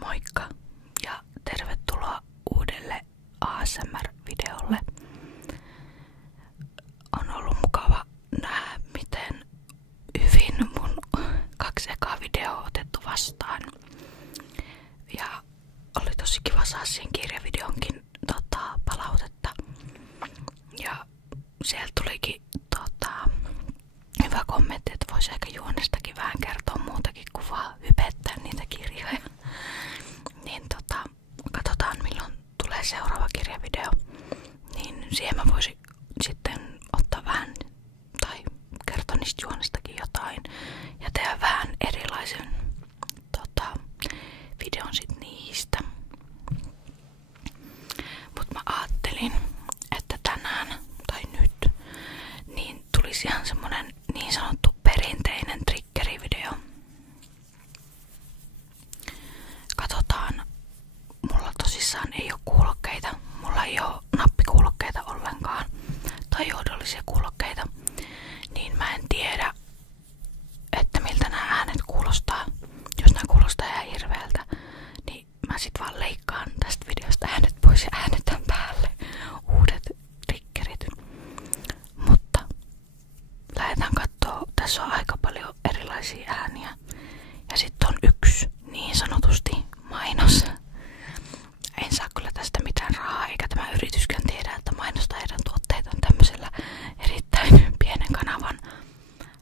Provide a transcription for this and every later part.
Moikka ja tervetuloa uudelle ASMR-videolle. On ollut mukava nähdä, miten hyvin mun 2 ekaa videoa on otettu vastaan. Ja oli tosi kiva saada siihen kirjavideonkin palautetta. Ja sieltä tulikin hyvä kommentti, että voisi ehkä juonestakin vähän kertoa muutakin kuin vaan hypettää niitä kirjoja. Niin katsotaan milloin tulee seuraava kirjavideo. Niin siihen mä voisin sitten ottaa vähän tai kertoa niistä juonestakin jotain. Ja tehdä vähän erilaisen videon sit niistä. Mut mä ajattelin, että tänään tai nyt niin tulisi ihan semmonen niin sanottu perinteinen triggerivideo. Katsotaan, mulla tosissaan ei oo kuulokkeita, mulla ei oo nappikuulokkeita ollenkaan tai johdollisia kuulokkeita, niin mä en tiedä, että miltä nämä äänet kuulostaa. Jos nämä kuulostaa ihan hirveältä, niin mä sit vaan leikkaan tästä videosta äänet pois ja äänetän päälle uudet triggerit. Mutta lähdetään kattoo, tässä on aika paljon erilaisia ääniä. Ja sitten on yksi niin sanotusti mainos. En saa kyllä tästä mitään rahaa, eikä tämä yrityskään tiedä, että mainostaa heidän tuotteitaan tämmöisellä erittäin pienen kanavan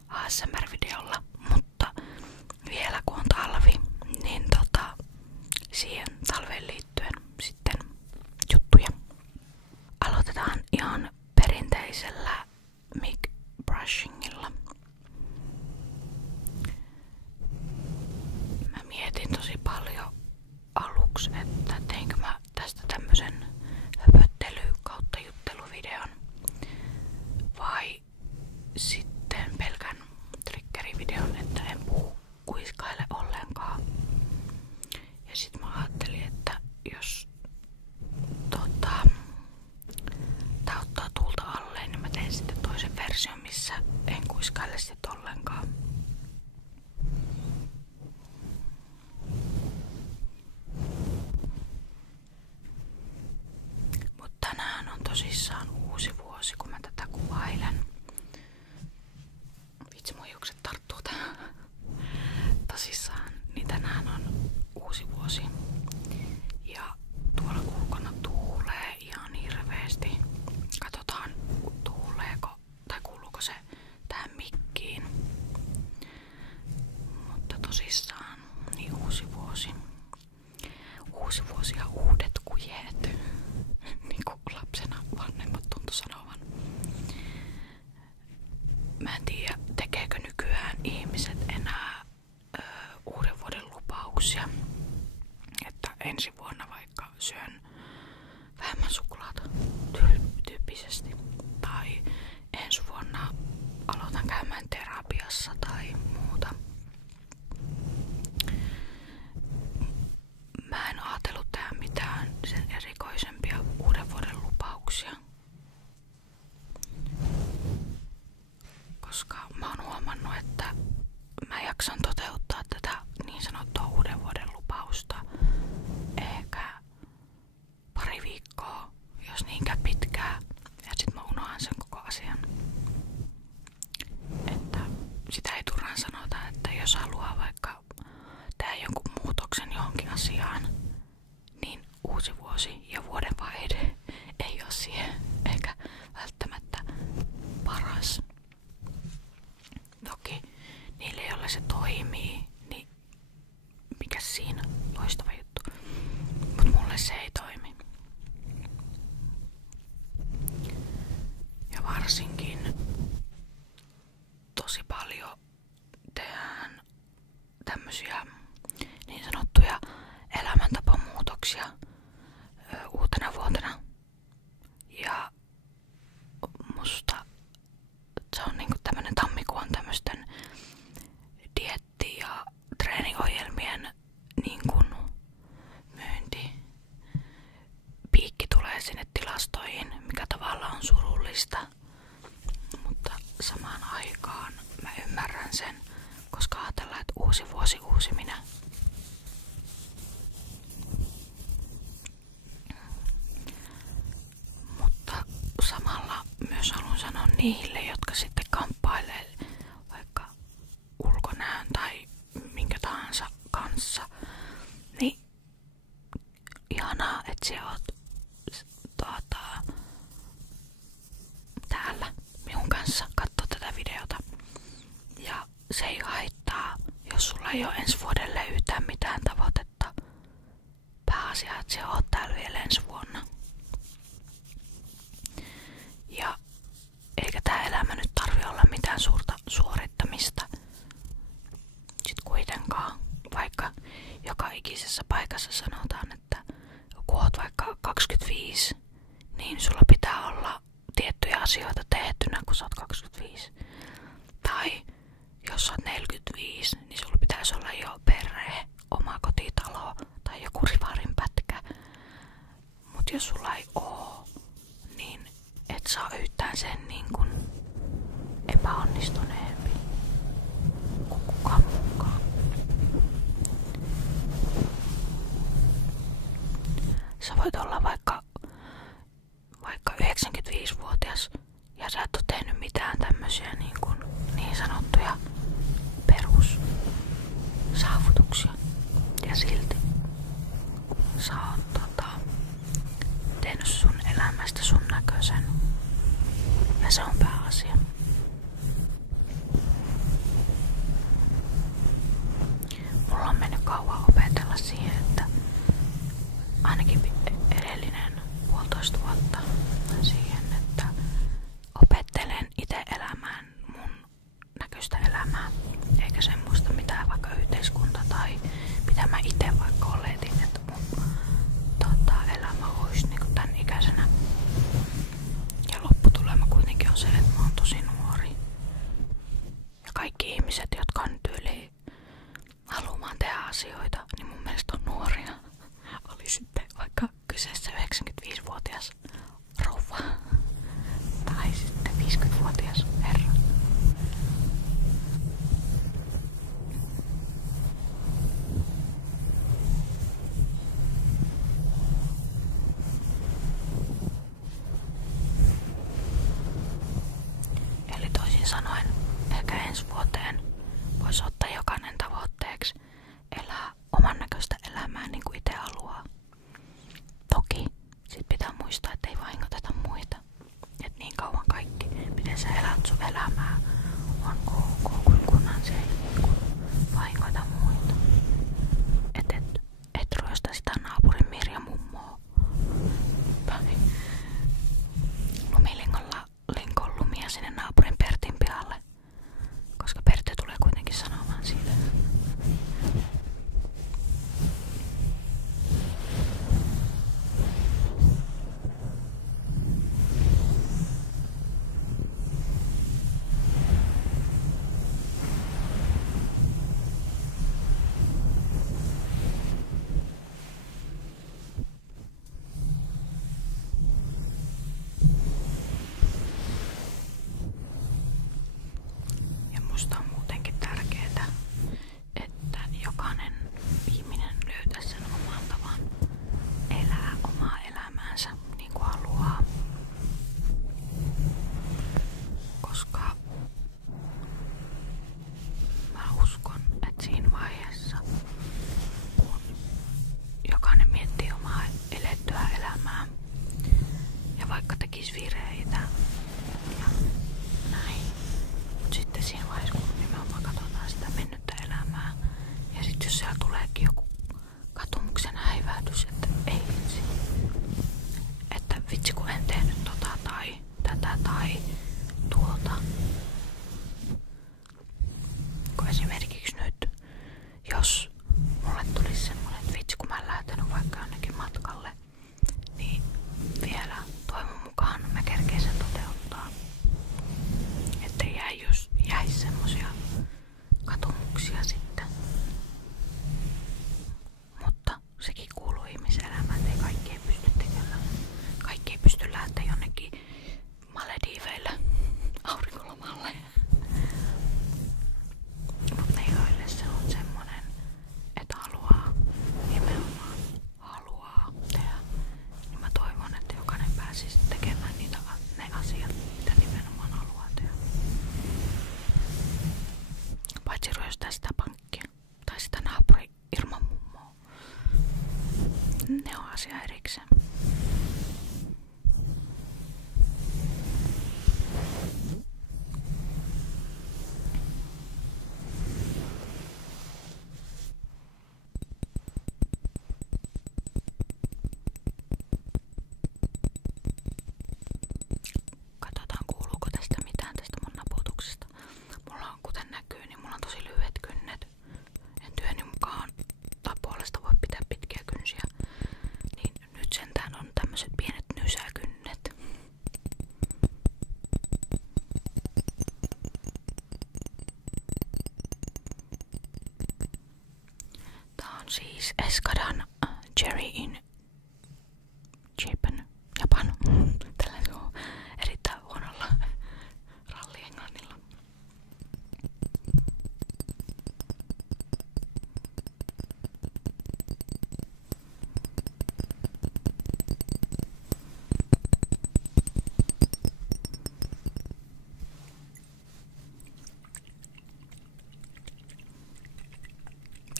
ASMR-videolla. Mutta vielä kun on talvi, niin siihen talveen liittyen sitten juttuja. Aloitetaan ihan perinteisellä mic brushingilla. Mä mietin tosi paljon aluksi, että teinkö mä tästä tämmösen höpöttely kautta jutteluvideon vai sitten pelkän triggerivideon, että en puhu kuiskaile ollenkaan. Ja sit mä ajattelin, että jos tää ottaa tuulta alleen, niin mä teen sitten toisen version, missä en kuiskaile sit ollenkaan. Mut tänään on tosissaan uusi vuosi, kun mä tätä kuvailen. Vitsi, mun hiukset tarttuu tähän. Tosissaan, niin tänään on uusi vuosi. Ja tuolla ulkona tuulee ihan hirveesti. Katsotaan, tuuleeko tai kuuluuko se tähän mikkiin. Mutta tosissaan, niin uusi vuosi. Uusi vuosi ja uudet kujeet. Niin kuin lapsena vanhemmat tuntui sanovan. Mä en tiedä, tekeekö nykyään ihmiset enää uuden vuoden lupauksia. Että ensi vuonna vaikka syön vähemmän suklaata tyyppisesti. Tai ensi vuonna aloitan käymään terapiassa tai muuta. Mä en ajatellut tehdä mitään sen erikoisempia uuden vuoden lupauksia. Koska mä oon huomannut, että mä jaksan toteuttaa tätä niin sanottua uuden vuoden lupausta ehkä pari viikkoa, jos niinkään pitkää. Ja sit mä unohan sen koko asian. Että sitä ei turhaan sanota, että jos haluaa vaikka tehdä jonkun muutoksen johonkin asiaan, niin uusi vuosi ja vuodenvaihde ei oo siihen eikä välttämättä paras. Toki niille, joille se toimii, niin mikä siinä loistava juttu. Mut mulle se ei toimi. Ja varsinkin tosi paljon tehdään tämmösiä niin sanottuja elämäntapamuutoksia uutena vuotena. Ja musta se on niinku tämmönen tammikuu on tämmösten dieetti- ja treeniohjelmien niinku myynti. Piikki tulee sinne tilastoihin, mikä tavallaan on surullista. Mutta samaan aikaan mä ymmärrän sen, koska ajatellaan, että uusi vuosi, uusi minä. niille, jotka sitten kamppailee vaikka ulkonäön tai minkä tahansa kanssa, niin ihanaa, että sä oot täällä minun kanssa katsoo tätä videota. Ja se ei haittaa, jos sulla ei ole ensi vuodelle yhtään mitään tavoitetta. Pääasia, että sä oot täällä vielä ensi vuonna. Ja eikä tää elämä nyt tarvi olla mitään suurta suorittamista. Sitten kuitenkaan, vaikka joka ikisessä paikassa sanotaan, että kun oot vaikka 25, niin sulla pitää olla tiettyjä asioita tehtynä, kun sä oot 25. Tai jos sä oot 45, niin sulla pitäisi olla jo perhe, oma kotitalo tai joku rivarin pätkä. Mut jos sulla ei oo, niin et saa yhtään sen niin kun epäonnistuneempi kuin kukaan muukaan. Sä voit olla vaikka 95-vuotias ja sä et oo tehnyt mitään tämmösiä niin sanottuja perussaavutuksia. Ja silti sä oot tehnyt sun elämästä sun näköisen. Ja se on pääasia. Mulla on mennyt kauan opetella siihen, että ainakin edellinen 1,5 vuotta siihen, että opettelen itse elämään mun näköistä elämää. Eikä semmoista mitään vaikka yhteiskunta tai mitä mä itse vaikka oletin, että mun elämä olisi niinku tän ikäisenä. Ja lopputulema kuitenkin on se, että mä oon tosi nuori. Ja kaikki ihmiset, jotka on tyyliin haluamaan tehdä asioita, niin mun mielestä on nuoria. Oli sitten vaikka kyseessä 95-vuotias rouva tai sitten 50-vuotias herra. Eli toisin sanoen, ehkä ensi vuoteen voisi ottaa jokainen tavoitteeksi elää oman näköistä elämää niin kuin itse haluaa. Toki sit pitää muistaa, että ei vahingoteta muita. Et niin kauan kaikki, miten sä elät sun elämää, käyttää sitä pankkia. Tai sitä naapuri Irman mummoa. Ne on asia erikseen. Katsotaan kuuluuko tästä mitään tästä mun naputuksesta. Mulla on, kuten näkyy, niin mulla on tosi lyhyet kynnet. En työni mukaan tai puolesta voi pitää pitkiä kynsiä. Niin nyt sentään on tämmöiset pienet nysäkynnet. Tää on siis Eskadan Cherry in Japan. Tällä se on erittäin huonolla ralli-englannilla.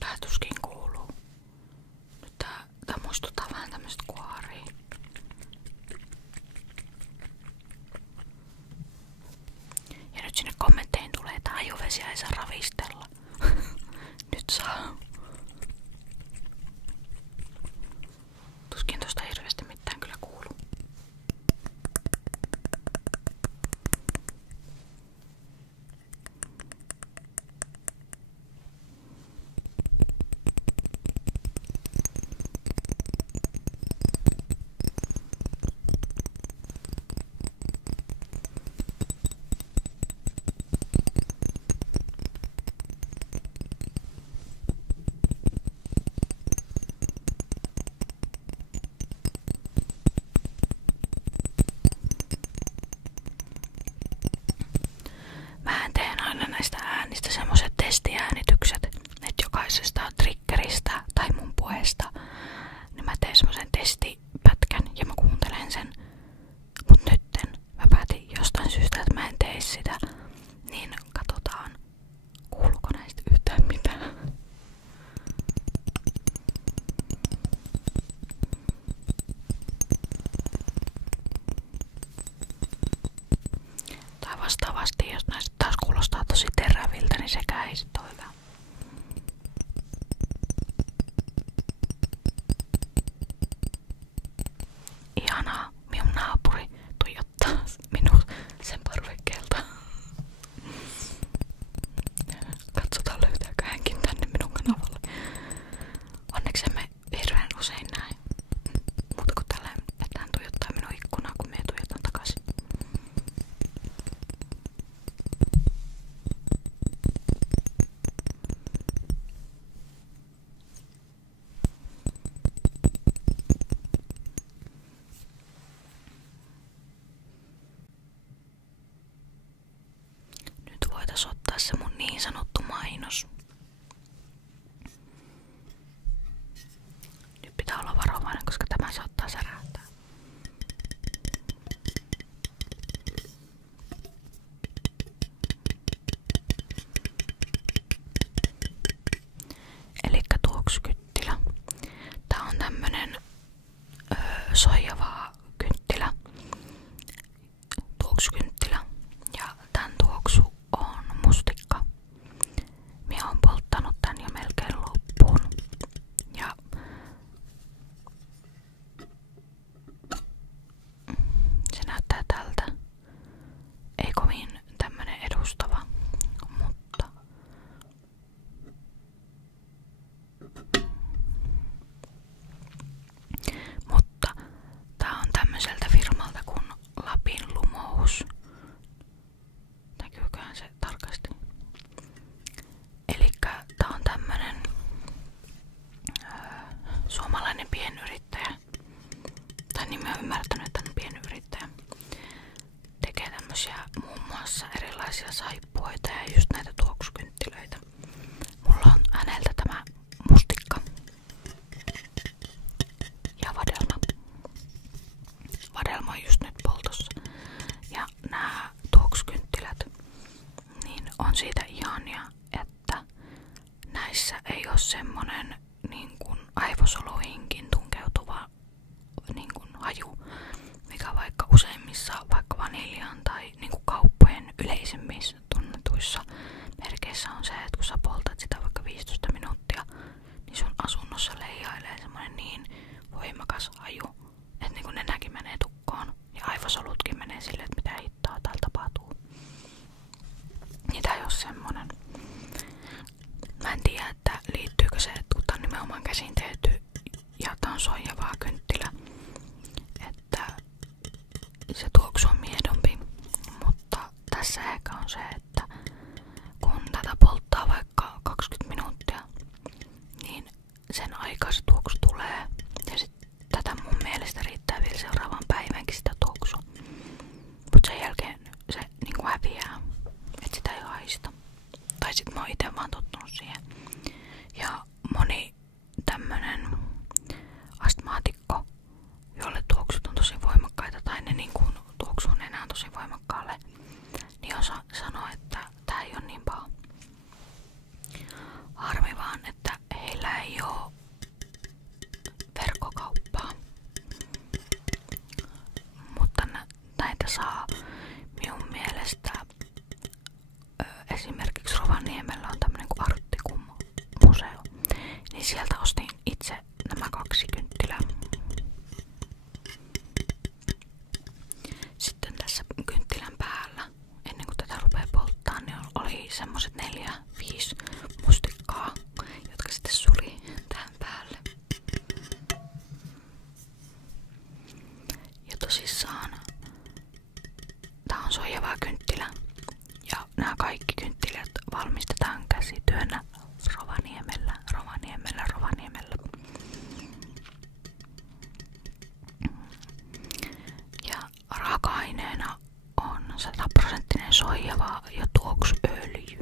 Tää tuskin kuuluu. Nyt tää muistuttaa vähän tämmöstä kuoria. Ja nyt sinne kommentteihin tulee, että ajovesiä ei saa ravistella. Nyt saa. Tuskin tosta hirveästi mitään kyllä kuuluu. Mä teen aina näistä äänistä semmoset testiäänitykset, että jokaisesta triggeristä tai mun puheesta, niin mä teen semmosen testipätkän ja mä kuuntelen sen. Mut nytten mä päätin jostain syystä, että mä en tee sitä, niin katsotaan, kuuluuko näistä yhtään mitään. Tai vastaavasti, jos näistä taas kuulostaa tosi teräviltä, niin sekään ei sit ole hyvä. Ihanaa, minun naapuri tuijottaa minut sen parvekkeelta. Katsotaan löytääkö hänkin tänne minun kanavalle. Onneksi emme hirveän usein näe. Muuta kuin tällä, että hän tuijottaa minun ikkunaa, kun minä tuijotan takaisin. Nyt voitais ottaa se mun niin sanottu mainos. Nyt pitää olla varovainen, koska tämä saattaa särähtää. Elikkä tuoksukynttilä. Tää on tämmönen soijava kynttilä. Tuoksukynttilä. Ja tän tuoksu on mustikka. Minä oon polttanut tän jo melkein loppuun. Ja se näyttää tältä. Ei kovin tämmönen edustava, mutta tää on tämmöiseltä firmalta kuin Lapin Lumous. Näkyyköhän se tarkasti? Elikkä tää on tämmönen suomalainen pienyrittäjä. Tai niin mä oon ymmärtänyt, että hän on pienyrittäjä. Tekee tämmösiä muun muassa erilaisia saippuoita ja just näitä tuoksukynttilöitä. Mulla on häneltä tämä mustikka ja vadelma. Vadelma on just nyt poltossa. Ja nämä tuoksukynttilät niin on siitä ihania, että näissä ei ole semmonen niin kuin aivosoluihinkin tunkeutuva niin kuin haju, mikä vaikka useimmissa vaikka vaniljan tai niin kuin kauppojen yleisemmissä tunnetuissa merkeissä on se, että kun sä poltat sitä vaikka 15 minuuttia, niin sun asunnossa leijailee semmonen niin voimakas haju, että niin kuin nenäkin menee tukkoon ja aivosolutkin menee silleen, että mitä hittoa täällä tapahtuu. Niin tää ei oo semmonen. Mä en tiedä, että liittyykö se, että kun tää on nimenomaan käsin tehty ja tää on soijavaa kynttilä, että se tuoksu on miedompi. Mutta tässä ehkä on se, että kun tätä polttaa vaikka 20 minuuttia, niin sen aikaa se tuoksu tulee. Ja sit tätä mun mielestä riittää vielä seuraavan päivänkin sitä tuoksua. Mut sen jälkeen se niinku häviää, et sitä ei haista. Tai sit mä oon ite vaan tottunut siihen. Ja moni tämmönen astmaatikko, jolle tuoksut on tosi voimakkaita tai ne niinku tuoksuu nenään tosi voimakkaalle, niin sanoo, että tää ei oo niin paha. Harmi vaan, että heillä ei oo verkkokauppaa. Mutta näitä saa minun mielestä esimerkiksi Rovaniemellä on tämmönen kuin Arcticum museo. Niin sieltä ostin itse nämä 2 kynttilää. Sitten tässä kynttilän päällä, ennen kuin tätä rupeaa polttaa, niin oli semmoset 4-5 mustikkaa, jotka sitten suli tähän päälle. Ja tosissaan tää on soijavaa kynttilä. Ja nämä kaikki kynttilät valmistetaan käsityönä Rovaniemellä. Ja raaka-aineena on 100% soijava ja tuoksuöljy.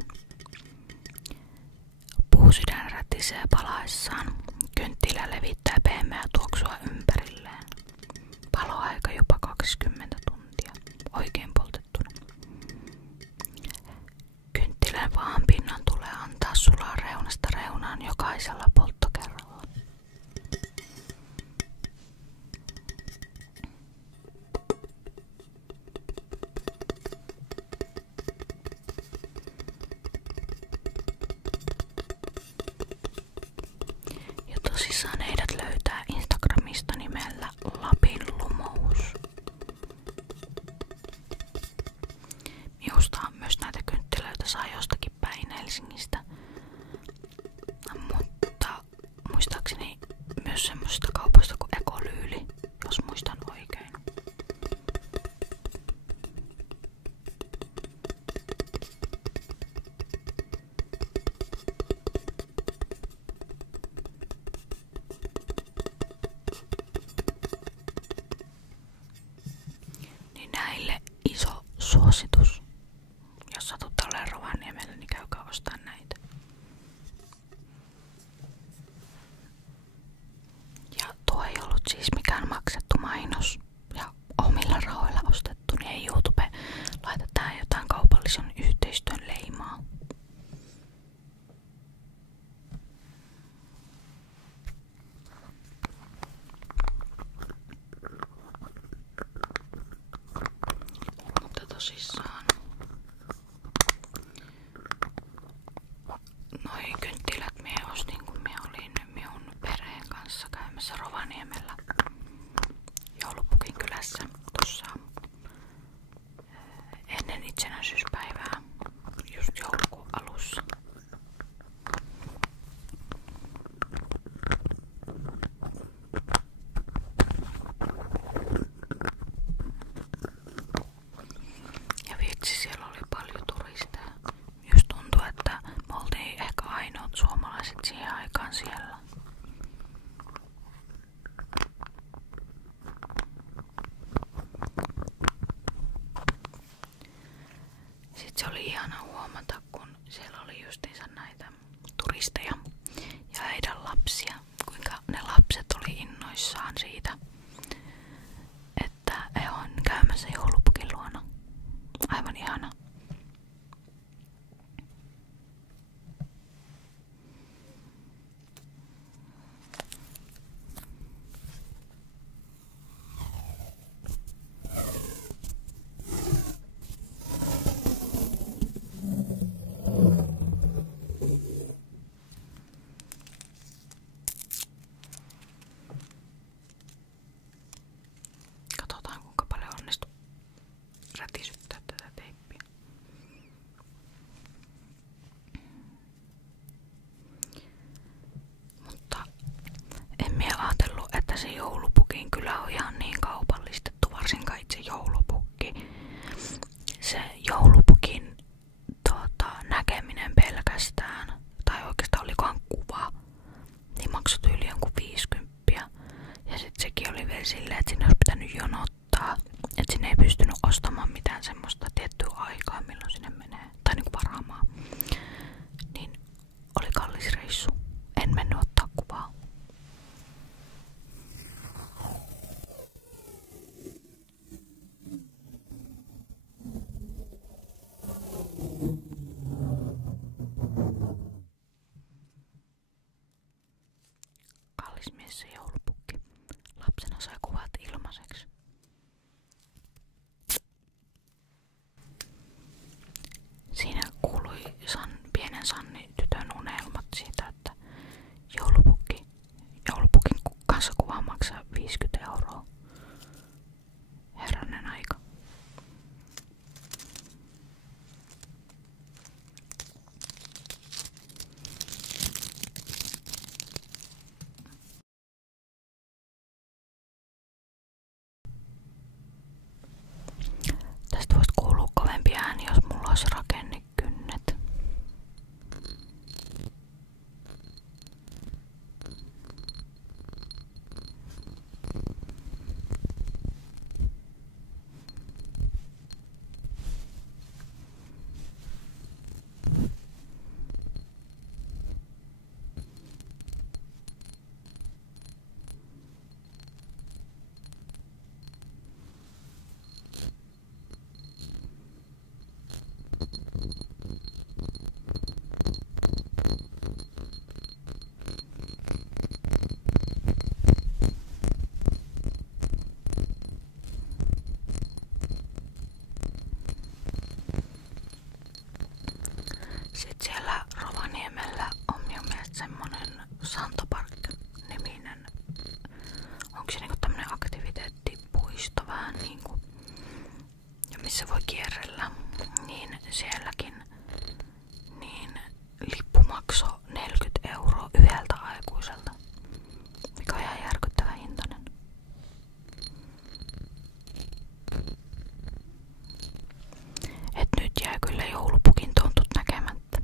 Puusydän rätisee palaessaan. Kynttilä levittää pehmeää tuoksua ympärilleen. Paloaika jopa 20 tuntia. Oikein poltettuna. Kynttilän vaanpinnan tulee antaa sulaa reunasta reunaan jokaisella polttokerralla. Ja tosissaan heidät löytää Instagramista nimellä Lapin Lumous. Minusta myös näitä kynttilöitä saa jostakin päin Helsingistä. Mutta muistaakseni myös semmoisista kaupoista kuin Ekolyyli, jos muistan oikein. Niin näille iso suositus. Jos satutte olemaan Rovaniemellä, niin käykää ostaa näitä. Ja tuo ei ollut siis mikään maksettu mainos ja omilla rahoilla ostettu, niin ei YouTube laita tähän jotain kaupallisen yhteistyön leimaa. Mutta tosissaan noi kynttilät mie ostin, kun mie olin minun perheen kanssa käymässä Rovaniemellä Joulupukin kylässä tuossa ennen itsenäisyyspäivää, just joulukuun alussa. Ja vitsi, siellä oli paljon turisteja. Just tuntuu, että me oltiin ehkä ainoat suomalaiset siihen aikaan siellä. Sitten se oli ihana huomata, kun siellä oli justiinsa näitä turisteja ja heidän lapsia, kuinka ne lapset oli innoissaan siitä, että he on käymässä joulupukin luona. Aivan ihana. se joulupukki. Lapsena sai kuvat ilmaiseksi. Siinä kuului pienen Sanni tytön unelmat siitä, että joulupukin kanssa kuva maksaa 50 €. Herranen aika. Tästä voisi kuulua kovempi ääni, jos mulla olisi rakennekynnet. Sitten siellä Rovaniemellä on minun mielestä semmonen Santapark-niminen, onko se niinku tämmönen aktiviteettipuisto vähän niinku, ja missä voi kierrellä, niin sielläkin niin lippu maksoi 40 € yhdeltä aikuiselta, mikä on ihan järkyttävä hintainen. Et nyt jää kyllä joulupukin tontut näkemättä.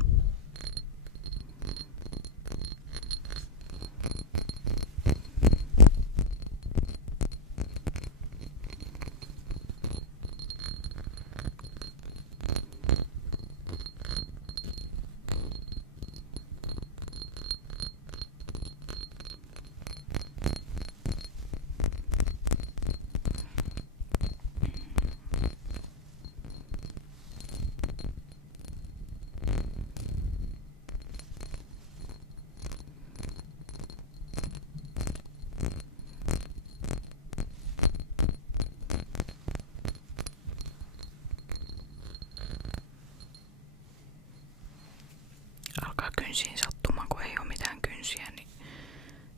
Alkaa kynsiin sattumaan, kun ei oo mitään kynsiä, niin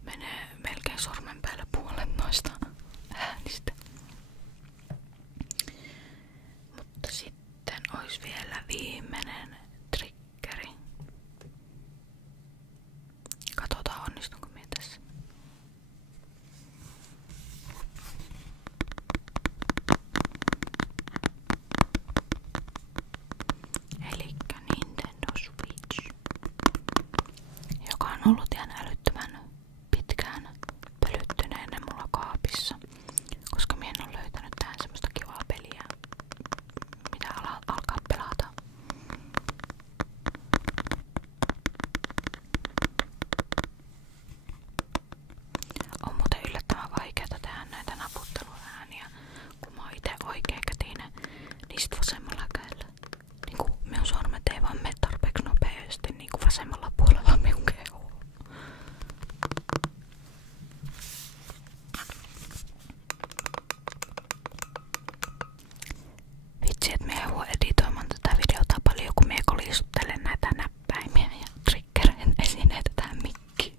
menee melkein sormen päälle puolet noista äänistä. Mutta sitten ois vielä viimeinen triggeri. Katsotaan onnistunko minä tässä. Elikkä Nintendo Switch, joka on ollut ihan älyttömän pitkään pölyttyneenä mulla kaapissa, koska minä en ole löytänyt tähän semmoista kivaa peliä, mitä alkaa pelata. On muuten yllättävän vaikeeta tehdä näitä naputteluääniä, kun mä oon ite oikeakätinen, niin sit vasemmalla kädellä. Niinku minun sormet ei vaan mene tarpeeksi nopeasti niinku vasemmalla puolella minun kehoa. Vitsi, et mie joudu editoimaan tätä videota paljon, kun mie kolisuttelen näitä näppäimiä ja triggerien esineitä tähän mikkiin.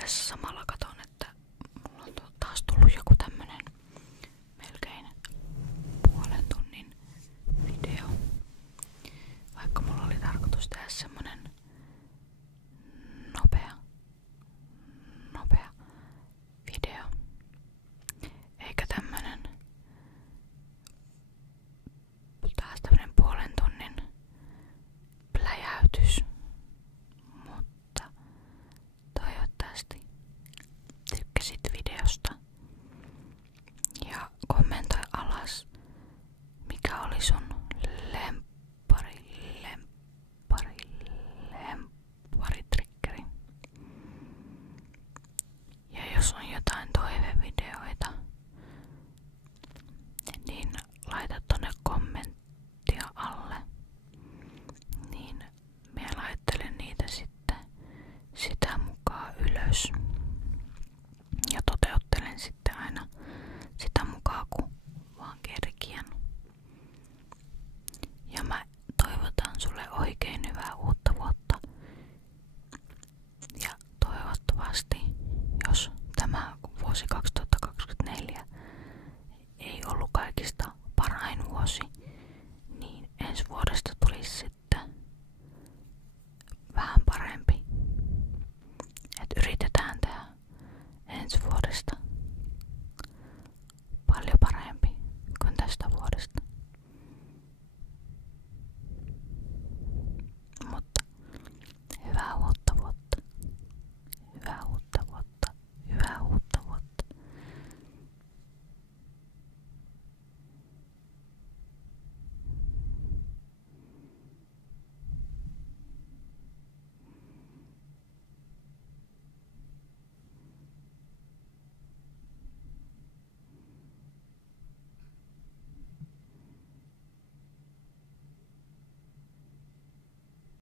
Tässä samalla